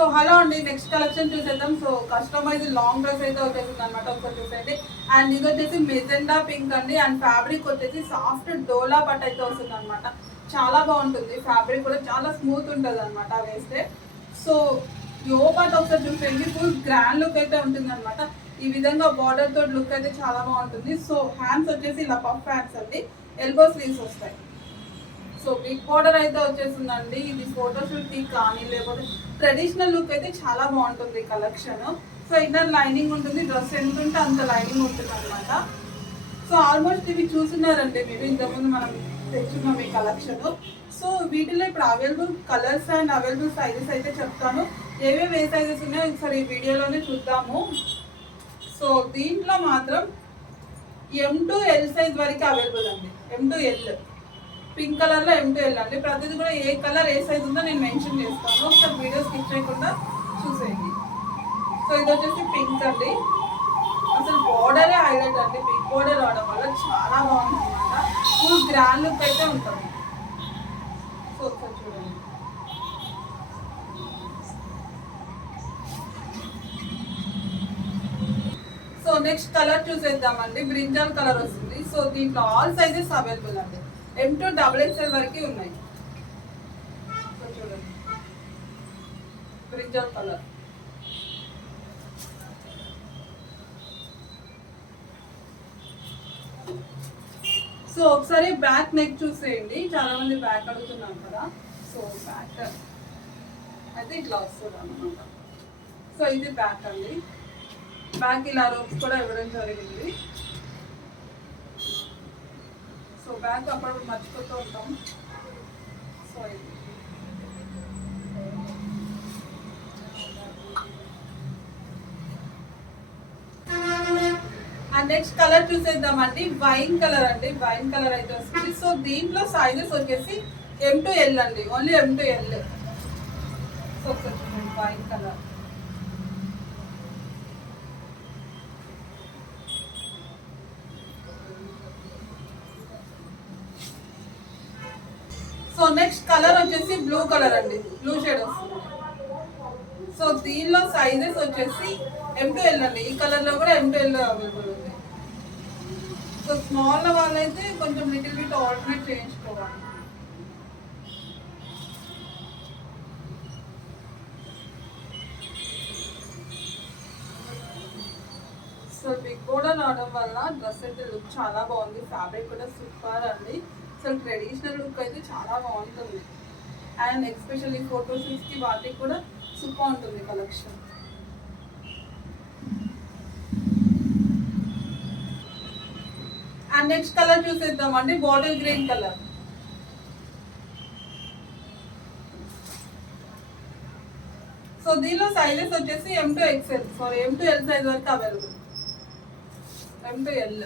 So hello అండి. Next collection చూసేద్దాం. So customize long dress అయితే వచ్చేసింది అనమాట ఒకసారి చూసేయండి. అండ్ ఇది వచ్చేసి మెజెండా పింక్ అండి. అండ్ ఫ్యాబ్రిక్ వచ్చేసి సాఫ్ట్ డోలా బట్ అయితే వస్తుంది అనమాట చాలా బాగుంటుంది. ఫ్యాబ్రిక్ కూడా చాలా స్మూత్ ఉంటుంది అనమాట వేస్తే. సో యో పార్ట్ ఒకసారి చూసేయండి. ఫుల్ గ్రాండ్ లుక్ అయితే ఉంటుంది అనమాట ఈ విధంగా బార్డర్ తోటి లుక్ అయితే చాలా బాగుంటుంది. సో హ్యాండ్స్ వచ్చేసి ఇలా పఫ్ హ్యాండ్స్ అండి. ఎల్బో స్లీవ్స్ వస్తాయి. సో బిగ్ బోర్డర్ అయితే వచ్చేసిందండి. ఇది ఫోటోషూట్కి కానీ లేకపోతే ట్రెడిషనల్ లుక్ అయితే చాలా బాగుంటుంది కలెక్షన్ సో ఇన్నర్ లైనింగ్ ఉంటుంది డ్రెస్ ఎంత ఉంటే అంత లైనింగ్ ఉంటుంది అనమాట సో ఆల్మోస్ట్ ఇవి చూస్తున్నారండి మీరు. ఇంతకుముందు మనం తెచ్చున్నాం ఈ కలెక్షన్ సో వీటిలో ఇప్పుడు available colours and available sizes అయితే చెప్తాను. ఏవేవి ఏ సైజెస్ ఉన్నాయో ఒకసారి ఈ వీడియోలోనే చూద్దాము. సో దీంట్లో మాత్రం ఎం టు ఎల్ సైజ్ వరకు అవైలబుల్ అండి. ఎం టు ఎల్ పింక్ కలర్లో వెళ్ళండి ప్రతిదీ కూడా ఏ కలర్ ఏ సైజ్ ఉందో నేను మెన్షన్ చేస్తాను. ఒకసారి వీడియో స్కిప్ చేయకుండా చూసేయండి. సో ఇది వచ్చేసి పింక్ అండి. అసలు బోర్డరే హైలైట్ అండి. బిగ్ బోర్డర్ రావడం వల్ల చాలా బాగుంది అనమాట ఫుల్ గ్రాండ్ లుక్ అయితే ఉంటుంది. సో ఒకసారి చూడండి. సో నెక్స్ట్ కలర్ చూసేద్దామండి. బ్రింజాల్ కలర్ వస్తుంది. సో దీంట్లో ఆల్ సైజెస్ అవైలబుల్ అండి. ఎం టు డబుల్ ఎక్స్ఎల్ వరకు ఉన్నాయి. చూడండి బ్రింజాల్ కలర్ సో ఒకసారి బ్యాక్ నెక్ చూసేయండి. చాలా మంది బ్యాక్ అడుగుతున్నారు కదా. సో బ్యాక్ అయితే ఇట్లా వస్తుంది అనమాట సో ఇది బ్యాక్ అండి. బ్యాక్ ఇలా రోప్స్ కూడా ఇవ్వడం జరిగింది. సో బ్యాంక్ అప్పుడు మర్చిపోతూ ఉంటాం. సో అండ్ నెక్స్ట్ కలర్ చూసేద్దామండి వైన్ కలర్ అండి. వైన్ కలర్ అయితే వస్తుంది. సో దీంట్లో సైజెస్ వచ్చేసి ఎం టు ఎల్ అండి. Only M to L so wine colour so next colour వచ్చేసి బ్లూ కలర్ అండి. బ్లూ షేడ్ వస్తుంది సో దీనిలో సైజెస్ వచ్చేసి ఎం టు ఎల్ అండి. ఈ కలర్లో కూడా ఎం టు ఎల్ అవైలబుల్ ఉంది సో స్మాల్ వాళ్ళైతే కొంచెం లిటిల్ బిట్ ఆల్టర్నేట్ చేయించుకోవాలి. సో బిగ్ కూడా రావడం వల్ల డ్రెస్ అయితే లుక్ చాలా బాగుంది. ఫ్యాబ్రిక్ కూడా సూపర్ అండి. అసలు ట్రెడిషనల్ లుక్ అయితే చాలా బాగుంటుంది. అండ్ ఎస్పెషల్లీ ఫోటో షూట్స్కి వాటికి కూడా సూపర్ ఉంటుంది కలెక్షన్ అండ్ నెక్స్ట్ కలర్ చూసేద్దామండి బాటిల్ గ్రీన్ కలర్ సో దీనిలో సైజెస్ వచ్చేసి M to XL sorry M to L size వరకు అవైలబుల్ ఎం టు ఎల్